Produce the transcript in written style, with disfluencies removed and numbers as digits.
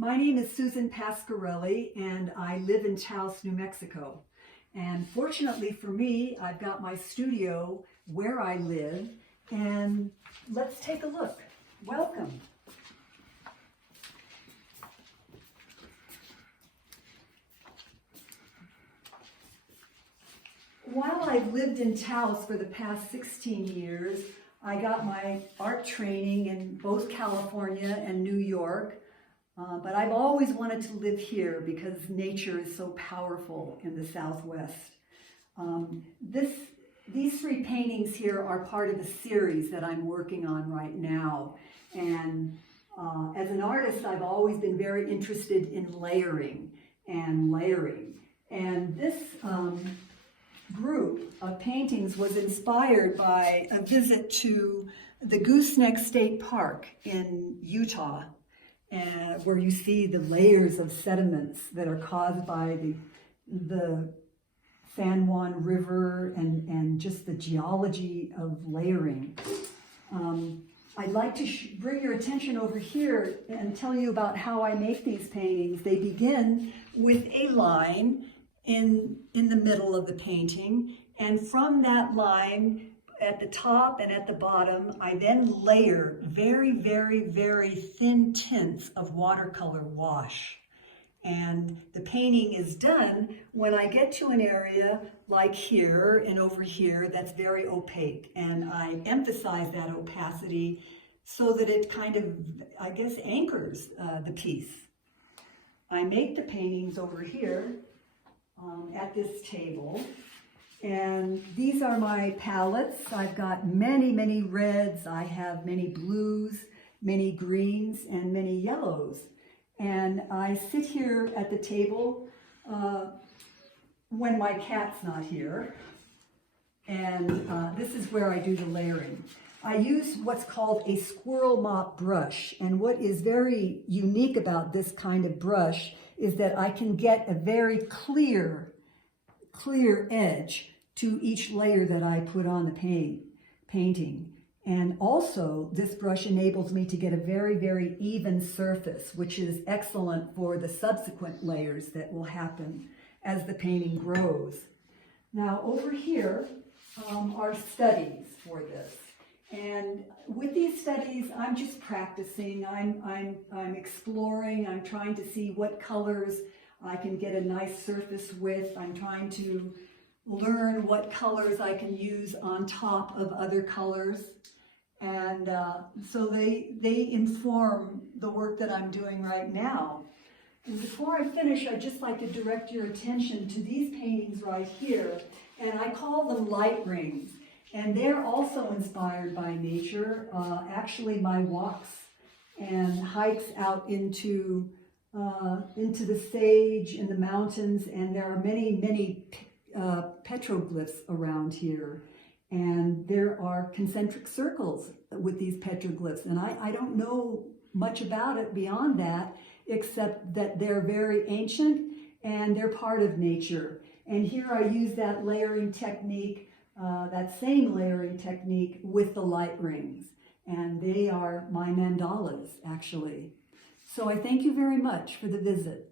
My name is Susan Pasquarelli, and I live in Taos, New Mexico. And fortunately for me, I've got my studio where I live, and let's take a look. Welcome. While I've lived in Taos for the past 16 years, I got my art training in both California and New York. But I've always wanted to live here because nature is so powerful in the Southwest. These three paintings here are part of a series that I'm working on right now. And as an artist, I've always been very interested in layering and layering. And this group of paintings was inspired by a visit to the Gooseneck State Park in Utah, where you see the layers of sediments that are caused by the San Juan River and just the geology of layering. I'd like to bring your attention over here and tell you about how I make these paintings. They begin with a line in the middle of the painting, and from that line, at the top and at the bottom, I then layer very, very, very thin tints of watercolor wash. And the painting is done when I get to an area like here and over here that's very opaque. And I emphasize that opacity so that it kind of, I guess, anchors the piece. I make the paintings over here at this table. And these are my palettes. I've got many, many reds. I have many blues, many greens, and many yellows. And I sit here at the table when my cat's not here. And this is where I do the layering. I use what's called a squirrel mop brush. And what is very unique about this kind of brush is that I can get a very clear edge to each layer that I put on the painting. And also, this brush enables me to get a very, very even surface, which is excellent for the subsequent layers that will happen as the painting grows. Now, over here are studies for this. And with these studies, I'm just practicing. I'm exploring. I'm trying to see what colors I can get a nice surface with. I'm trying to learn what colors I can use on top of other colors. And so they inform the work that I'm doing right now. And before I finish, I'd just like to direct your attention to these paintings right here. And I call them light rings. And they're also inspired by nature. Actually, my walks and hikes out into the sage in the mountains, and there are many, many petroglyphs around here, and there are concentric circles with these petroglyphs, and I don't know much about it beyond that, except that they're very ancient and they're part of nature. And here I use that layering technique, that same layering technique with the light rings, and they are my mandalas, actually. So I thank you very much for the visit.